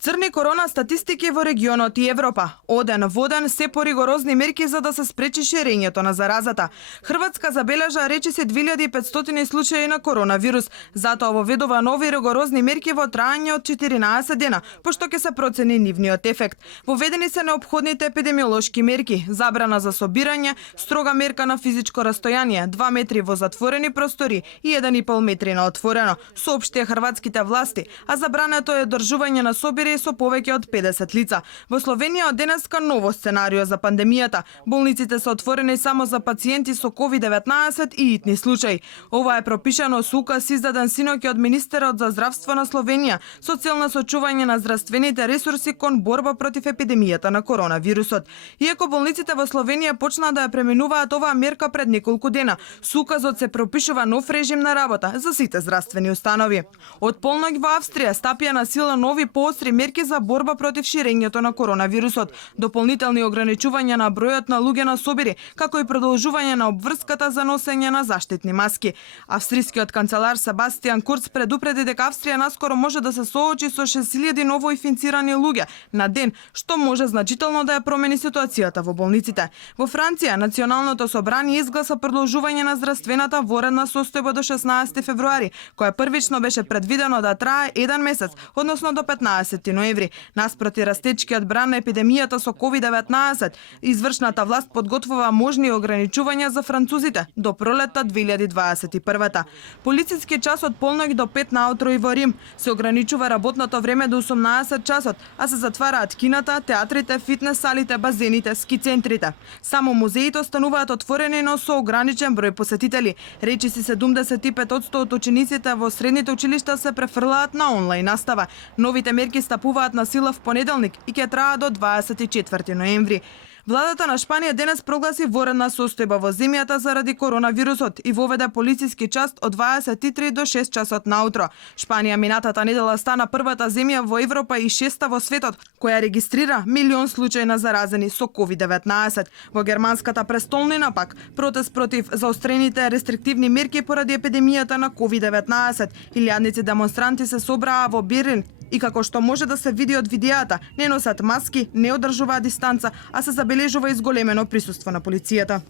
Црни корона статистики во регионот и Европа. Оден во ден се поригорозни мерки за да се спречи ширењето на заразата. Хрватска забележа речиси 2500 случаи на коронавирус. Затоа воведува нови ригорозни мерки во траење од 14 дена, пошто ќе се процени нивниот ефект. Воведени се неопходните епидемиолошки мерки: забрана за собирање, строга мерка на физичко растојание, 2 метри во затворени простори и 1,5 метри на отворено, соопштија хрватските власти, а забрането е одржување на собири со повеќе од 50 лица. Во Словенија од денеска ново сценарио за пандемијата. Болниците се отворени само за пациенти со COVID-19 и итни случаи. Ова е пропишано со указ издаден синоќ од министерот за здравство на Словенија со цел на сочување на здравствените ресурси кон борба против епидемијата на коронавирусот. Иако болниците во Словенија почнаа да ја преминуваат оваа мерка пред неколку дена, со указот се пропишува нов режим на работа за сите здравствени установи. Од полноќ во Австрија стапија на сила нови поостри мерки за борба против ширењето на коронавирусот, дополнителни ограничувања на бројот на луѓе на собири, како и продолжување на обврската за носење на заштитни маски. Австрискиот канцелар Себастијан Курц предупреди дека Австрија наскоро може да се соочи со 6000 ново инфицирани луѓе на ден, што може значително да ја промени ситуацијата во болниците. Во Франција, Националното собрание изгласа продолжување на здравствената воредна состојба до 16 февруари, која првично беше предвидено да трае 1 месец, односно до 15 ноември. Наспроти растечкиот бран на епидемијата со COVID-19, извршната власт подготвува можни ограничувања за французите до пролетта 2021. Полициски час од полноќ до 5 наутро и во Рим. Се ограничува работното време до 18 часот, а се затвараат кината, театрите, фитнес салите, базените, ски центрите. Само музеите остануваат отворени, но со ограничен број посетители. Речиси 75% од учениците во средните училишта се префрлаат на онлайн настава. Новите мерки стапуваат на сила в понеделник и ќе траат до 24 ноември. Владата на Шпанија денес прогласи воредна состојба во земјата заради коронавирусот и воведе полициски час од 23 до 6 часот наутро. Шпанија минатата недела стана првата земја во Европа и 6-та во светот која регистрира 1 милион случаи на заразени со COVID-19. Во германската престолнина пак протест против заострените рестриктивни мерки поради епидемијата на COVID-19. Илјадници демонстранти се собраа во Берлин и како што може да се види од видеата, не носат маски, не одржуваат дистанца, а се забележува изголемено присуство на полицијата.